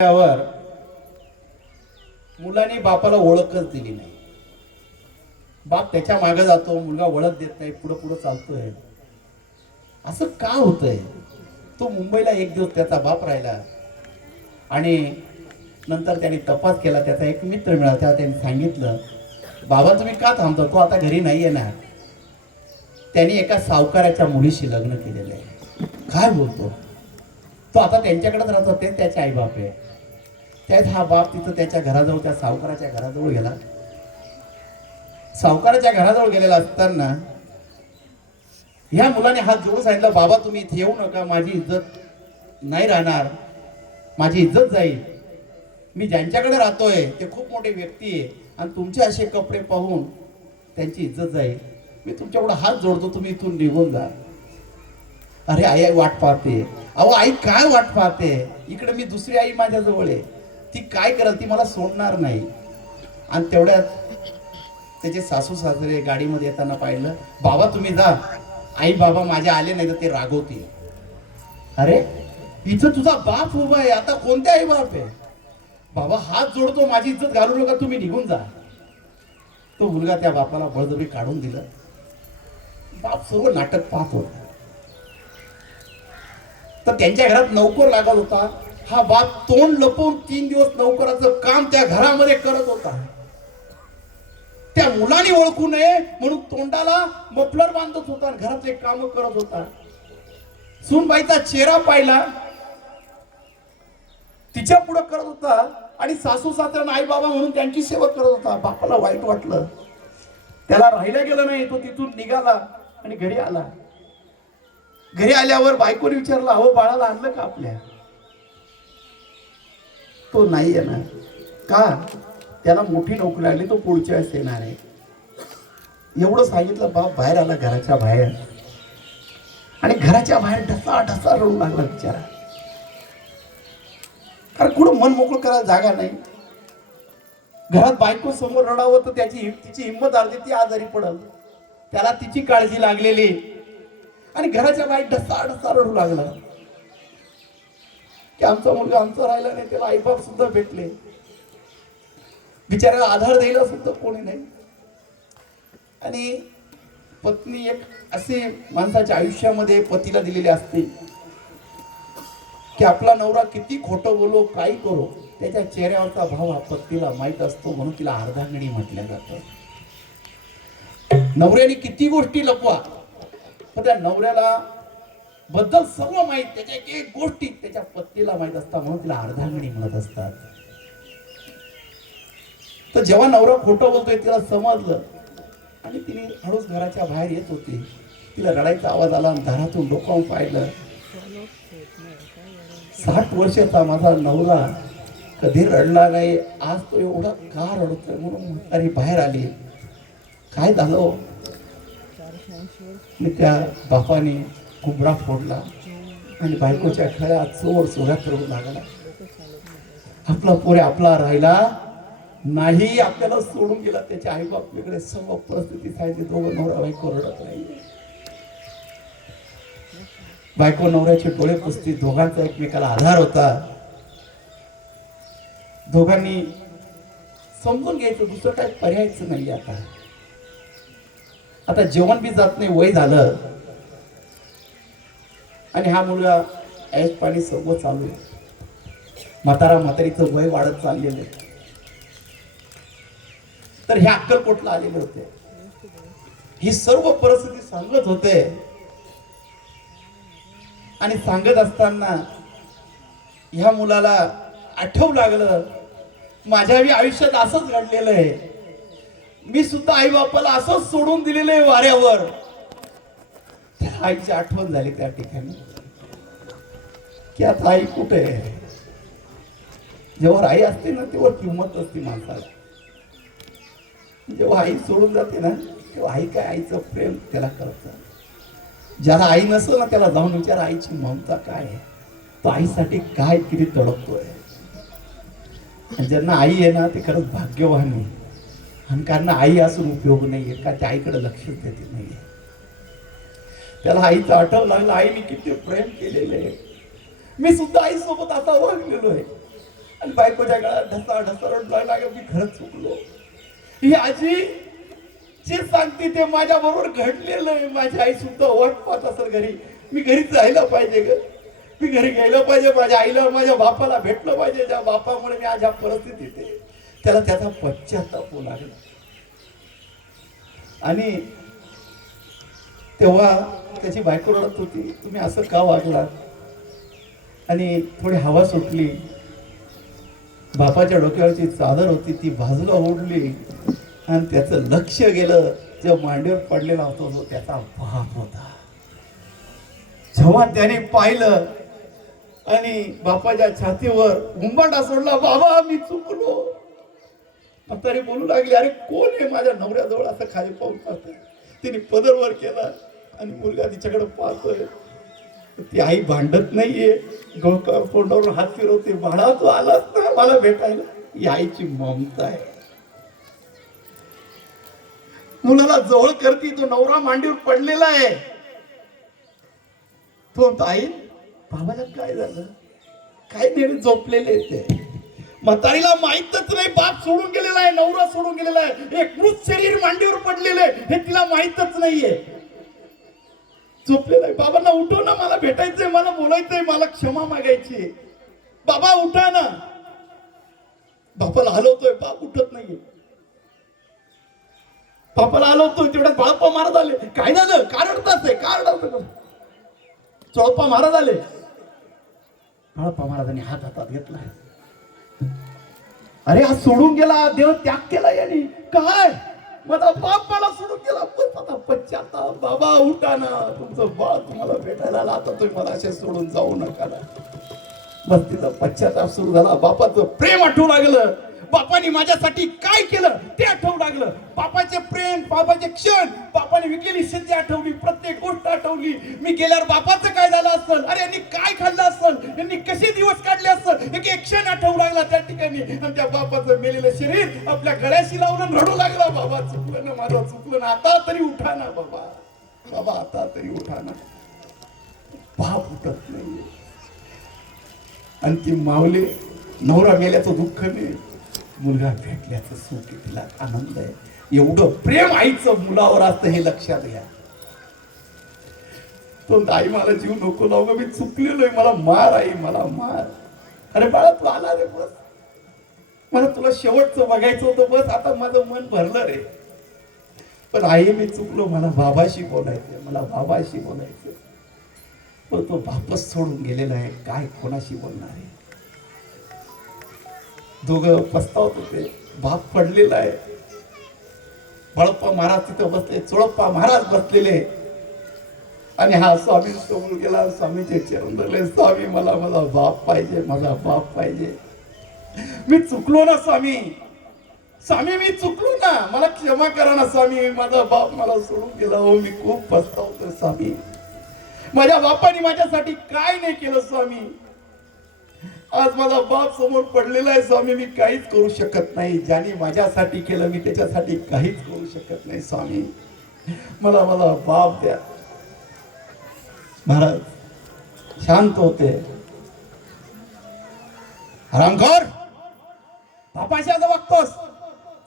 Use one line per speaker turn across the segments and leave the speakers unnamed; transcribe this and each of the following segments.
त्यावर मुलाने बापाला ओळखच दिली नाही. बाप त्याच्यामागे जातो मुलगा ओळख देत नाही पुढं पुढं चालतोय. असं का होतंय? तो मुंबईला एक दिवस त्याचा बाप राहिला आणि नंतर त्याने तपास केला त्याचा एक मित्र मिळाला तेव्हा त्याने सांगितलं बाबा तुम्ही का थांबता? तो आता घरी नाही येणार. त्यांनी एका सावकाराच्या मुलीशी लग्न केलेलं आहे. काय बोलतो? तो आता त्यांच्याकडेच राहतो ते त्याचे आई बाप आहे. त्यात हा बाप तिथं त्याच्या घराजवळ त्या सावकाराच्या घराजवळ गेला. सावकाराच्या घराजवळ गेलेला असताना ह्या मुलाने हात जोडून सांगितलं बाबा तुम्ही इथे येऊ नका माझी इज्जत नाही राहणार माझी इज्जत जाईल. मी ज्यांच्याकडे राहतोय ते खूप मोठे व्यक्ती आहे आणि तुमचे असे कपडे पाहून त्यांची इज्जत जाईल. मी तुमच्याकडे हात जोडतो तुम्ही इथून निघून जा. अरे आई आई वाट पाहते. अहो आई काय वाट पाहते? इकडे मी दुसरी आई माझ्याजवळ आहे. ती काय करल ती मला सोडणार नाही. आणि तेवढ्यात त्याचे सासू सासरे गाडीमध्ये येताना पाहिलं बाबा तुम्ही जा. आई बाबा माझे आले नाही तर ते रागवतील. अरे इथं तुझा बाप उभा आहे. आता कोणत्या आई बाप आहे? बाबा हात जोडतो माझी इज्जत घालू नका तुम्ही निघून जा. तो मुलगा त्या बापाला बळजबरी काढून दिलं. बाप सर्व नाटक पाहत होता. तर त्यांच्या घरात नोकर लागत होता. हा बाप तोंड लपवून तीन दिवस नोकराचं काम त्या घरामध्ये करत होता. त्या मुलाने ओळखू नये म्हणून तोंडाला मफलर बांधत होता घरातले काम करत होता. सुनबाईचा चेहरा पाहिला. तिच्या पुढे करत होता आणि सासू सासऱ्यांना आई बाबा म्हणून त्यांची सेवा करत होता. बापाला वाईट वाटलं. त्याला राहिला गेलं नाही तो तिथून निघाला आणि घरी आला. घरी आल्यावर बायकोने विचारलं अहो बाळाला आणलं का आपल्या? तो नाही येणार. का? त्याला मोठी नोकरी लागली तो पुढच्या वेळेस येणार आहे. एवढं सांगितलं बाप बाहेर आला घराच्या बाहेर. आणि घराच्या बाहेर ढसा ढसा रडू लागला बिचारा. कारण कुठं मन मोकळं करायला जागा नाही. घरात बायको समोर रडावं तर त्याची तिची हिंमत अर्धी ती आजारी पडल. त्याला तिची काळजी लागलेली. आणि घराच्या बाहेर ढसा ढसा रडू लागला. की आमचा मुलगा आमचा राहिला नाही त्याला आईबाप सुद्धा भेटले. बिचाऱ्याला आधार द्यायला सुद्धा कोणी नाही. आणि पत्नी एक असे माणसाच्या आयुष्यामध्ये पतीला दिलेली असते की आपला नवरा किती खोटं बोलो काही करो त्याच्या चेहऱ्यावरचा भाव हा पत्नीला माहीत असतो म्हणून तिला अर्धांगणी म्हटलं जातं. नवऱ्याने किती गोष्टी लपवा पण त्या नवऱ्याला बद्दल सर्व माहीत त्याच्या एक एक गोष्टी त्याच्या पत्नीला माहीत असतात म्हणून तिला अर्धांगणी म्हणत असतात. तर जेव्हा नवरा खोटं बोलतोय तिला समजलं. आणि तिने हळूच घराच्या बाहेर येत होती. तिला रडायचा आवाज आला आणि घरातून डोकावून पाहिलं. साठ वर्षाचा माझा नवरा कधी रडला नाही आज तो एवढा का रडतोय म्हणून म्हातारी बाहेर आली. काय झालं? मी त्या बापाने कुबडा फोडला आणि बायकोच्या खळ्यात चोर चोऱ्यात करून लागला. आपला पोरे आपला राहिला नाही आपल्याला सोडून गेला. त्याच्या आई वेगळे सर्व परिस्थिती सांगितली. दोघं नवरा बायको रडत नाही. बायको नवऱ्याचे डोळे पुसती. दोघांचा एकमेकाला आधार होता. दोघांनी समजून घ्यायचं. दुसरं काय पर्यायच नाही आता. आता जेवण बी जात नाही वय झालं. आणि हा मुलगा ऐश पाणी सर्व चालू आहे. म्हातारा म्हातारीचं वय वाढत चाललेलं आहे. तर हे अक्कलकोटला आलेले होते. ही सर्व परिस्थिती सांगत होते. आणि सांगत असताना ह्या मुलाला आठव लागलं माझ्या आयुष्यात असंच घडलेलं आहे. मी सुद्धा आई बापाला असंच सोडून दिलेलं आहे वाऱ्यावर. त्या आईची आठवण झाली त्या ठिकाणी. की आता आई कुठे आहे? जेव्हा आई असते ना तेव्हा किंमत असते माणसाला. जेव्हा आई सोडून जाते ना तेव्हा आई काय आईचं प्रेम त्याला कळतं ज्याला आई नसतो ना त्याला जाऊन विचार आईची ममता काय आहे? तो आईसाठी काय किती तडपतोय? आणि ज्यांना आई आहे ना ते खरंच भाग्यवान आहे. आणि कारण आई असून उपयोग नाहीये का त्या आईकडे लक्षच देते नाहीये. त्याला आईचं आठव लागलं. आईने किती प्रेम केलेले आहे. मी सुद्धा आईसोबत आता वागलेलो आहे. आणि बायकोच्या गळ्यात ढसा ढसा रडला लागेल मी खरंच चुकलो. ही आजी जे सांगते ते माझ्या बरोबर घडलेलं आहे. माझी आई सुद्धा वाट पाहत असेल घरी. मी घरी जायला पाहिजे ग. मी घरी गेलं पाहिजे. माझ्या आईला माझ्या बापाला भेटलं पाहिजे. ज्या बापामुळे मी आज ह्या परिस्थितीत आहे त्याला त्याचा पश्चाताप होऊ लागला. आणि तेव्हा त्याची बायको रडत होती. तुम्ही असं का वागलात? आणि थोडी हवा सुटली. बापाच्या डोक्यावरची चादर होती ती बाजूला ओढली. आणि त्याचं लक्ष गेलं. जो मांडीवर पडलेला होता तो त्याचा बाप होता. जेव्हा त्याने पाहिलं आणि बापाच्या छातीवर उंबाटा सोडला बाबा मी चुकलो. म्हातारी बोलू लागली अरे कोण आहे माझ्या नवऱ्याजवळ असं खाली पाहून पाहतोय? तिने पदरवर केला. आणि मुलगा तिच्याकडे पाहतोय. ती आई भांडत नाहीये. गो- हात फिरवते. बाळा तू आलाच ना मला भेटायला. ही आईची ममता आहे. मुलाला जवळ करती तो नवरा मांडीवर पडलेला आहे. तो आई बाबाला काय झालं? काय नेहमी झोपलेले ते? म्हातारीला माहीतच नाही. बाप सोडून गेलेला आहे नवरा सोडून गेलेला आहे. एक मृत शरीर मांडीवर पडलेलं आहे. हे तिला माहीतच नाहीये. झोपलेला नाही. बाबांना उठव ना मला भेटायचंय मला बोलायचंय मला क्षमा मागायची. बाबा उठा ना. बापाला हलवतोय बाप उठत नाही बापाला हलवतोय तेवढ्यात बाळप्पा महाराज आले. काय झालं का रडताच आहे का चोळप्पा महाराज आले. बाळप्पा महाराजांनी हात हातात घेतला. अरे हा सोडून गेला देव त्याग केला याने. काय? माझा बाप मला सोडून गेला. पण आता पश्चाताप बाबा उठा ना. तुमचं बाळ तुम्हाला भेटायला आला आता तुम्ही मला असे सोडून जाऊ नका ना. मग तिचा पश्चाताप सुरू झाला. बापाचं प्रेम आठवू लागलं. बापाने माझ्यासाठी काय केलं ते आठवू लागलं. बापाचे प्रेम बापाचे क्षण बापाने विकलेली शेती आठवली प्रत्येक गोष्ट आठवली. मी गेल्यावर बापाचं काय झालं असेल? अरे यांनी काय खाल्लं असेल? यांनी कसे दिवस काढले की एक क्षण आठवू लागला त्या ठिकाणी. आणि त्या बापाचं मेलेलं शरीर आपल्या गळ्याशी लावून रडू लागला. बाबा चुकलं ना माझं चुकलं ना. आता तरी उठा ना बाबा. बाबा आता तरी उठा ना. बाप उठत नाही आणि ती मावले नवरा मेल्याचं दुःख नाही. मुलगा भेटल्याचं सुख तिला आनंद आहे. एवढं प्रेम आईचं मुलावर असतं हे लक्षात घ्या. तो आई मला जीव नको लावू मी चुकलेलो आहे मला मार आई मला मार. अरे बाळा तू आला रे बस. मला तुला शेवटचं बघायचं होतं बस. आता माझं मन भरलं रे. पण आई मी चुकलो. मला बाबाशी बोलायचं मला बाबाशी बोलायचं पण तो बापच सोडून गेलेला आहे. काय कोणाशी बोलणार आहे? दोघं पस्तावत होते. बाप पडलेला आहे. बळप्पा महाराज तिथं बसले. चोळप्पा महाराज बसलेले. आणि हा स्वामी सोडून गेला. स्वामीचे चरण धरले. स्वामी मला माझा बाप पाहिजे माझा बाप पाहिजे. मी चुकलो ना स्वामी. स्वामी मी चुकलो ना. मला क्षमा करा ना स्वामी. माझा बाप मला सोडून गेला. हो मी खूप पस्तावतो स्वामी. माझ्या बापाने माझ्यासाठी काय नाही केलं स्वामी. आज माझा बाप समोर पडलेला आहे स्वामी. मी काहीच करू शकत नाही. ज्याने माझ्यासाठी केलं मी त्याच्यासाठी काहीच करू शकत नाही स्वामी. मला मला बाप द्या. महाराज शांत होते. हरामखोर! बापाशी असं वागतोस.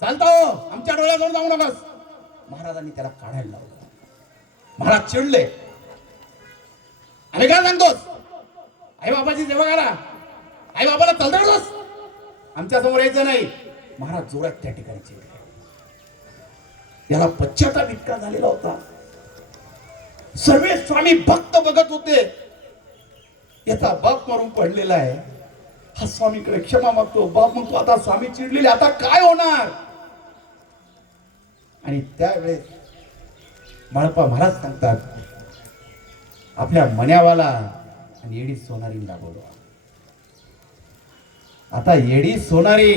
चालता हो आमच्या डोळ्याजवळ जाऊ नकोस. महाराजांनी त्याला काढायला लावलं. महाराज चिडले. आणि काय सांगतोस? आई बाबाची सेवा करा. आई बाबाला तलदडतोस आमच्यासमोर यायचं नाही. महाराज जोरात त्या ठिकाणी चिडले. याला पश्चाताप इतका झालेला होता. सर्वे स्वामी भक्त बघत होते. याचा बाप मारून पडलेला आहे. हा स्वामीकडे क्षमा मागतो. बाप म्हणतो आता स्वामी चिडलेले आता काय होणार? आणि त्यावेळेस मळपा महाराज सांगतात आपल्या मन्यावाला आणि येडी सोनारीला बोलवा. आता येडी सोनारी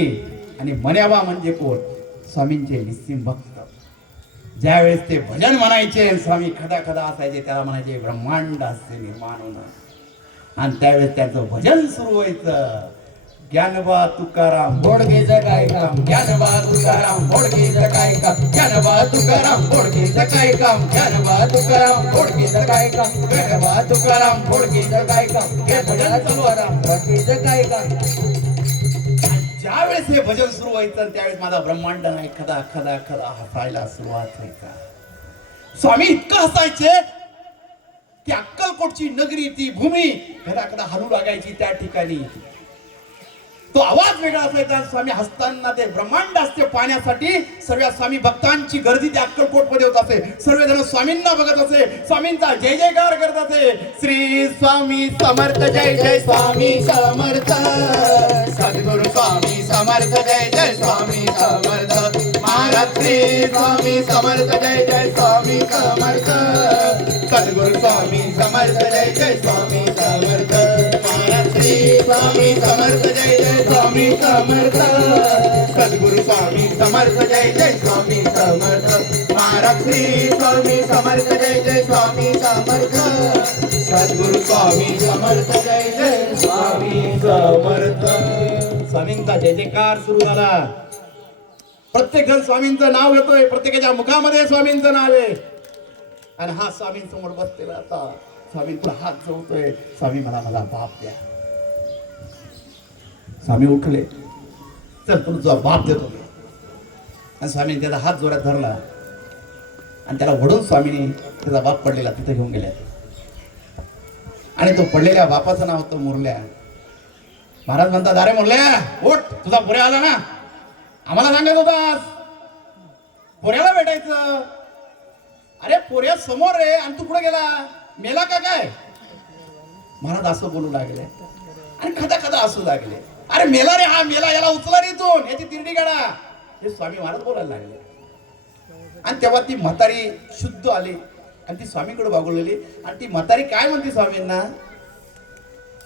आणि मन्यावा म्हणजे कोण? स्वामींचे निस्सिम भक्त. ज्यावेळेस ते भजन म्हणायचे स्वामी खदा खदा असायचे त्याला म्हणायचे ब्रह्मांड असते निर्माण होणं. आणि त्यावेळेस त्याचं भजन सुरू व्हायचं. ज्ञानबा तुकाराम
बोडगे जगाय काम
ज्ञानबा तुकाराम बोडगे काय काम ज्ञानबा तुकाराम बोडगे जगाय काम ज्ञानबा तुकाराम बोडगे काय काम ज्ञानबा तुकाराम बोडगे काय काम हे चालू आहे
काम
ज्यावेळेस हे भजन सुरू व्हायचं त्यावेळेस माझा ब्रह्मांड नाही एखादा खदा खदा हसायला सुरुवात व्हायचा. स्वामी इतकं हसायचे की अक्कलकोटची नगरी ती भूमी खदा हलू लागायची त्या ठिकाणी. तो आवाज वेगळा असायचा. स्वामी हसताना ते ब्रह्मांड असते पाण्यासाठी सर्व स्वामी भक्तांची गर्दी त्या अक्कलकोटमध्ये होत असे. सर्वजण स्वामींना बघत असे. स्वामींचा जय जयकार करत असे. श्री स्वामी समर्थ जय जय स्वामी समर्थ. सद्गुरु स्वामी समर्थ जय जय स्वामी समर्थ. महाराज श्री स्वामी समर्थ जय जय स्वामी समर्थ. सद्गुरु स्वामी समर्थ जय जय स्वामी समर्थ. स्वामी समर्थ जय जय स्वामी समर्थ. सद्गुरु स्वामी समर्थ जय जय स्वामी समर्थ. महाराज श्री स्वामी समर्थ जय जय स्वामी समर्थ. सद्गुरु स्वामी समर्थ जय जय स्वामी समर्थ. स्वामींचा जय जयकार सुरू झाला. प्रत्येक जण स्वामींचं नाव येतोय प्रत्येकाच्या मुखामध्ये स्वामींचं नाव आहे. आणि हा स्वामींसमोर बसलेला आता. स्वामींचा हात जोडतोय. स्वामी मला मला बाप द्या. स्वामी उठले. चल तुझा बाप देतो. आणि स्वामीने त्याचा हात जोरात धरला. आणि त्याला वडून स्वामीने त्याचा बाप पडलेला तिथे घेऊन गेल्या आणि तो पडलेल्या बापाचं नाव होतं मुरल्या. महाराज म्हणतात अरे मुरल्या ओठ तुझा पुऱ्या आला ना. आम्हाला सांगत होतास. पोऱ्याला भेटायचं. अरे पोऱ्या समोर रे आणि तू कुठे गेला? मेला का काय? महाराज असं बोलू लागले. आणि खदा खदा असू लागले. अरे मेला रे हा मेला याला उचला रे इथून. याची तिरडी काढा. हे स्वामी महाराज बोलायला लागले. आणि तेव्हा ती म्हातारी शुद्ध आली. आणि ती स्वामीकडे बागवलेली आणि ती म्हातारी काय म्हणते स्वामींना?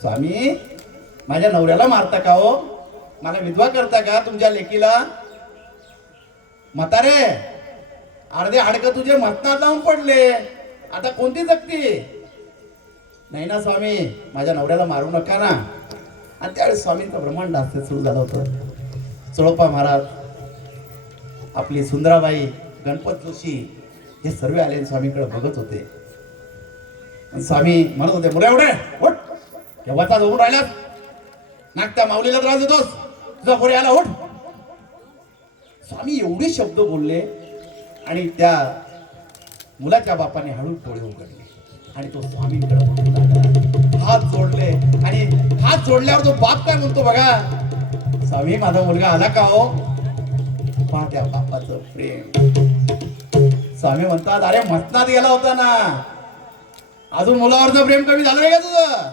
स्वामी माझ्या नवऱ्याला मारता का हो? मला विधवा करता का तुमच्या लेकीला? म्हातारे अर्धे हाडकं तुझे मतनात लावून पडले. आता कोणती जगती? नाही ना स्वामी माझ्या नवऱ्याला मारू नका ना. आणि त्यावेळेस स्वामींचं ब्रह्मांड असते सुरू झालं होतं. चोळप्पा महाराज आपली सुंदराबाई गणपत जोशी हे सर्व आले आणि स्वामीकडे बघत होते. आणि स्वामी म्हणत होते मुळे एवढे उठ. केव्हाचा जाऊन राहिला नाक त्या माऊलीला त्रास देतोस. तुझा पुढे आला उठ. स्वामी एवढे शब्द बोलले आणि त्या मुलाच्या बापाने हळू डोळे उघडले. आणि तो स्वामींकडे बघू लागला. हात जोडले. आणि हात जोडल्यावर तो बाप काय म्हणतो बघा? स्वामी माझा मुलगा आला का हो? त्या बापाचं प्रेम. स्वामी म्हणतात अरे मसनात गेला होता ना. अजून मुलावरचं प्रेम कमी झालं नाही का तुझं?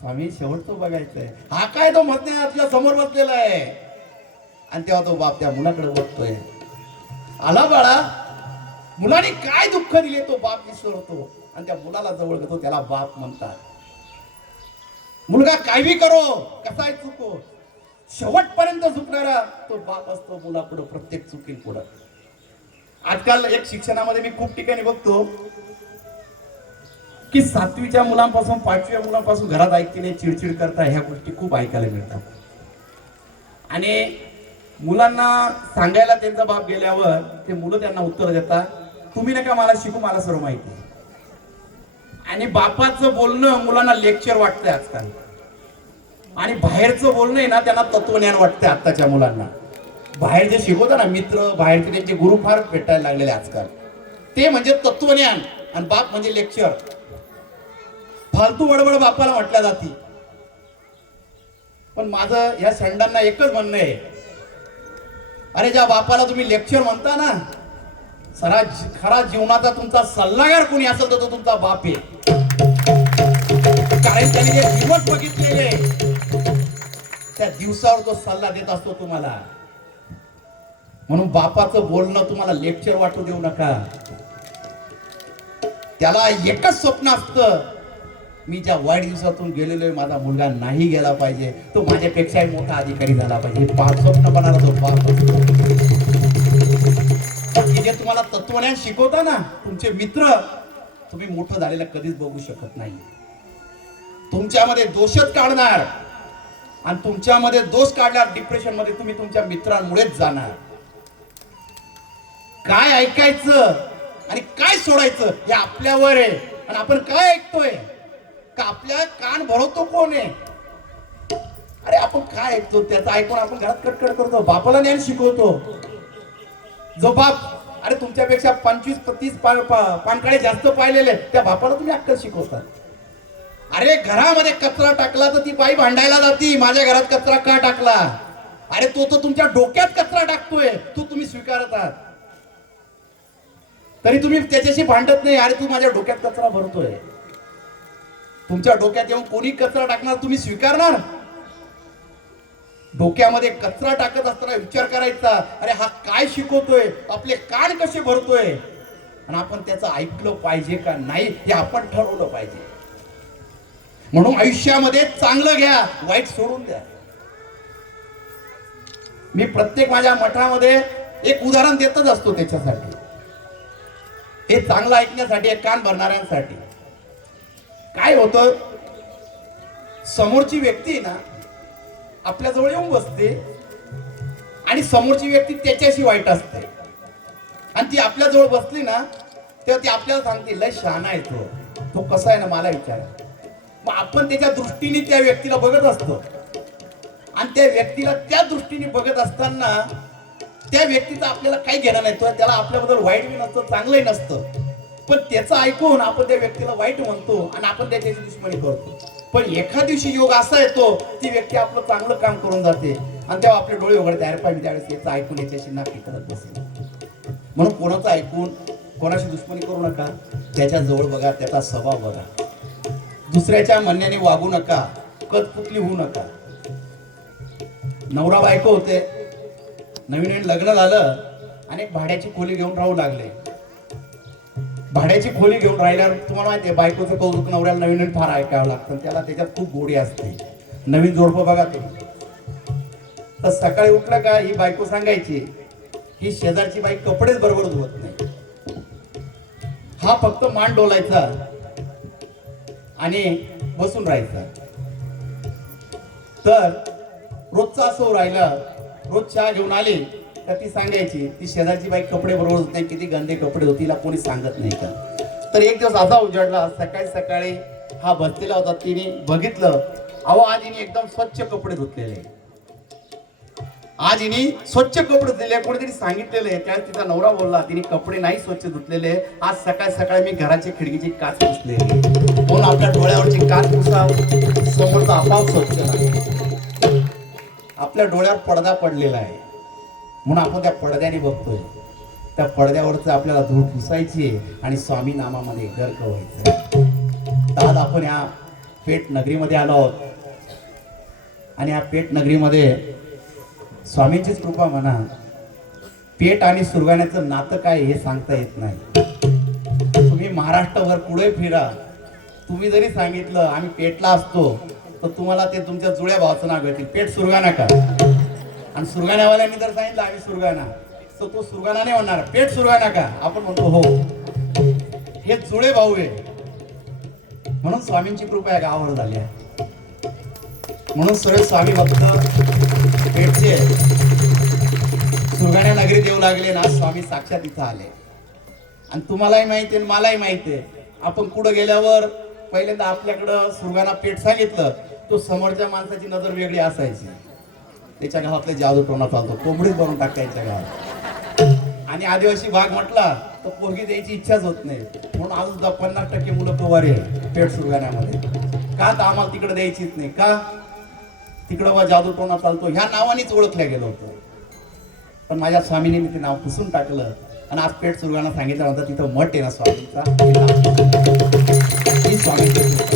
स्वामी शेवटचं बघायचंय हा काय तो मसने आपल्यासमोर बसलेला आहे? आणि तेव्हा तो बाप त्या मुलाकडे बघतोय. आला बाळा. मुलाने काय दुःख दिले तो बाप विसरतो. आणि त्या मुलाला जवळ घेतो त्याला बाप म्हणतात. मुलगा काय बी करो कसाय चुको? शेवटपर्यंत चुकणारा तो बाप असतो मुलापुढं प्रत्येक चुकीन पुढं. आजकाल एक शिक्षणामध्ये मी खूप ठिकाणी बघतो की सातवीच्या मुलांपासून पाचव्या मुलांपासून घरात ऐकते नाही चिडचिड करता ह्या गोष्टी खूप ऐकायला मिळतात. आणि मुलांना सांगायला त्यांचा बाप गेल्यावर ते मुलं त्यांना उत्तर देतात तुम्ही नका मला शिकू मला सर्व माहिती आणि बापाचं बोलणं मुलांना लेक्चर वाटतंय आजकाल. आणि बाहेरचं बोलणं आहे ना त्यांना तत्वज्ञान वाटतंय आत्ताच्या मुलांना. बाहेर जे शिकवतात ना मित्र बाहेरचे त्यांचे गुरु फार भेटायला लागलेले आजकाल. ते म्हणजे तत्वज्ञान आणि बाप म्हणजे लेक्चर फालतू बडबड बापाला म्हटल्या जाते. पण माझं या संडांना एकच म्हणणं आहे. अरे ज्या बापाला तुम्ही लेक्चर म्हणता ना सरा खरा जीवनाचा तुमचा सल्लागार कोणी असेल तर तो तुमचा बाप आहे. कारण जे दिवस बघितलेले त्या दिवसावर तो सल्ला देत असतो तुम्हाला. म्हणून बापाचं बोलणं तुम्हाला लेक्चर वाटू देऊ नका. त्याला एकच स्वप्न असतं मी ज्या वाईट दिवसातून गेलेलो आहे माझा मुलगा नाही गेला पाहिजे तो माझ्यापेक्षाही मोठा अधिकारी झाला पाहिजे. पाच स्वप्न बनाला तो असतो. जे तुम्हाला तत्वज्ञान शिकवता ना तुमचे मित्र तुम्ही मोठं झालेलं कधीच बघू शकत नाही. तुमच्यामध्ये दोषच काढणार. आणि तुमच्यामध्ये दोष काढल्यावर डिप्रेशनमध्ये तुम्ही तुमच्या मित्रांमुळेच जाणार. काय ऐकायचं आणि काय सोडायचं हे आपल्यावर आहे. आणि आपण काय ऐकतोय? का आपल्या कान भरवतो कोण आहे? अरे आपण काय ऐकतो त्याचं ऐकून आपण घरात कटकट करतो. बापाला ज्ञान शिकवतो. जो बाप अरे तुमच्यापेक्षा पंचवीस तीस पा- पानकाळे जास्त पाहिलेले त्या बापाला तुम्ही अक्कल शिकवता. अरे घरामध्ये कचरा टाकला तर ती बाई भांडायला जाती. माझ्या घरात कचरा का टाकला? अरे तो तो तुमच्या डोक्यात कचरा टाकतोय. तो तुम्ही स्वीकारतात. तरी तुम्ही त्याच्याशी भांडत नाही. अरे तू माझ्या डोक्यात कचरा भरतोय. तुमच्या डोक्यात येऊन कोणी कचरा टाकणार तुम्ही स्वीकारणार? डोक्यामध्ये कचरा टाकत असताना विचार करायचा. अरे हा काय शिकवतोय? आपले कान कसे भरतोय? आणि आपण त्याचं ऐकलं पाहिजे का नाही हे आपण ठरवलं पाहिजे. म्हणून आयुष्यामध्ये चांगलं घ्या वाईट सोडून द्या. मी प्रत्येक माझ्या मठामध्ये एक उदाहरण देतच असतो त्याच्यासाठी. हे चांगलं ऐकण्यासाठी एक कान भरणाऱ्यांसाठी. काय होतं? समोरची व्यक्ती ना आपल्याजवळ येऊन बसते आणि समोरची व्यक्ती त्याच्याशी वाईट असते. आणि ती आपल्याजवळ बसली ना तेव्हा ती आपल्याला सांगते लय शहाणा आहे तो. तो कसा आहे ना मला विचारा. मग आपण त्याच्या दृष्टीने त्या व्यक्तीला बघत असतो. आणि त्या व्यक्तीला त्या दृष्टीने बघत असताना त्या व्यक्तीचं आपल्याला काही घेणं नाही. तो त्याला आपल्याबद्दल वाईट बी नसतं चांगलंही नसतं. पण त्याचं ऐकून आपण त्या व्यक्तीला वाईट म्हणतो आणि आपण त्याच्याशी दुश्मनी करतो. पण एका दिवशी योग असा येतो ती व्यक्ती आपलं चांगलं काम करून जाते आणि तेव्हा आपले डोळे उघडते अरे पाहिजे त्यावेळेस याचं ऐकून याच्याशी नाकी करत बसेल. म्हणून कोणाचं ऐकून कोणाशी दुश्मनी करू नका. त्याच्याजवळ बघा त्याचा स्वभाव बघा. दुसऱ्याच्या म्हणण्याने वागू नका कतपुतली होऊ नका. नवरा बायको होते नवीन नवीन लग्न झालं आणि भाड्याची खोली घेऊन राहू लागले. भाड्याची खोली घेऊन राहिल्यावर तुम्हाला माहिती आहे बायकोचं कौतुक नवऱ्याला नवीन नवीन फार ऐकावं लागतं त्याला त्याच्यात खूप गोडी असते. नवीन जोडपं बघा तुम्ही. तर सकाळी उठलं का ही बायको सांगायची ही शेजारची बाई कपडेच बरोबर धुवत नाही. हा फक्त मान डोलायचा. आणि बसून राहायचं. तर रोजचं असं राहिलं रोज चहा घेऊन आली तर ती सांगायची ती शेजारची बाई कपडे बरोबर होत नाही किती गंदे कपडे होते तिला कोणी सांगत नाही का? तर एक दिवस असा उजाडला सकाळी सकाळी हा बसलेला होता तिने बघितलं अहो आज हिने एकदम स्वच्छ कपडे धुतलेले. आज हिने स्वच्छ कपडे दिले कोणीतरी सांगितलेले आहे त्यावेळेस तिचा नवरा बोलला तिने कपडे नाही स्वच्छ धुतलेले आज सकाळ सकाळी मी घराची खिडकीची काच पुसलेली. बोल आपल्या डोळ्यावरची काच पुसा समोरचा आपाप स्वच्छ नाही. आपल्या डोळ्यावर पडदा पडलेला आहे. म्हणून आपण त्या पडद्याने बघतोय. त्या पडद्यावरच आपल्याला धूळ पुसायची आहे आणि स्वामी नामामध्ये गर्क व्हायचं आज आपण या पेठ नगरीमध्ये आलो आहोत. आणि या पेठ नगरीमध्ये स्वामींचीच कृपा म्हणा पेठ आणि सुरगाण्याचं नातं काय हे सांगता येत नाही. तुम्ही महाराष्ट्रभर पुढे फिरा तुम्ही जरी सांगितलं आम्ही पेटला असतो तर तुम्हाला ते तुमच्या जुळ्या भावाचं नाव घेतील पेट सुरगाणा का? आणि सुरगाण्यावाल्यांनी जर सांगितलं आम्ही सुरगाणा तर तो सुरगाणा नाही म्हणणार पेट सुरगाणा का? आपण म्हणतो हो. हे जुळे भाऊ आहे. म्हणून स्वामींची कृपा या गावावर झाली आहे. म्हणून सर्व स्वामी भक्त पेटचे सुरगाण्या नगरीत येऊ लागले ना स्वामी साक्षात इथं आले. आणि तुम्हालाही माहिती आहे आणि मलाही माहिती आहे. आपण कुठं गेल्यावर पहिल्यांदा आपल्याकडं सुरगाना पेठ सांगितलं तो समोरच्या माणसाची नजर वेगळी असायची. त्याच्या गावातले जादूटोना चालतो. कोंबडीच बनवून टाकायच्या गावात. आणि आदिवासी भाग म्हटला तर पोरगी द्यायची इच्छाच होत नाही. म्हणून आज सुद्धा पन्नास टक्के मुलं कवारे आहे सुरगाण्यामध्ये. का तर आम्हाला तिकडे द्यायचीच नाही का? तिकडं बा जादूटोना चालतो. ह्या नावानेच ओळखल्या गेलं होतं. पण माझ्या स्वामीने मी ते नाव पुसून टाकलं. आणि आज पेठ सुरगाणा सांगितलं होतं तिथं मठ आहे ना स्वामींचा சார்ந்தது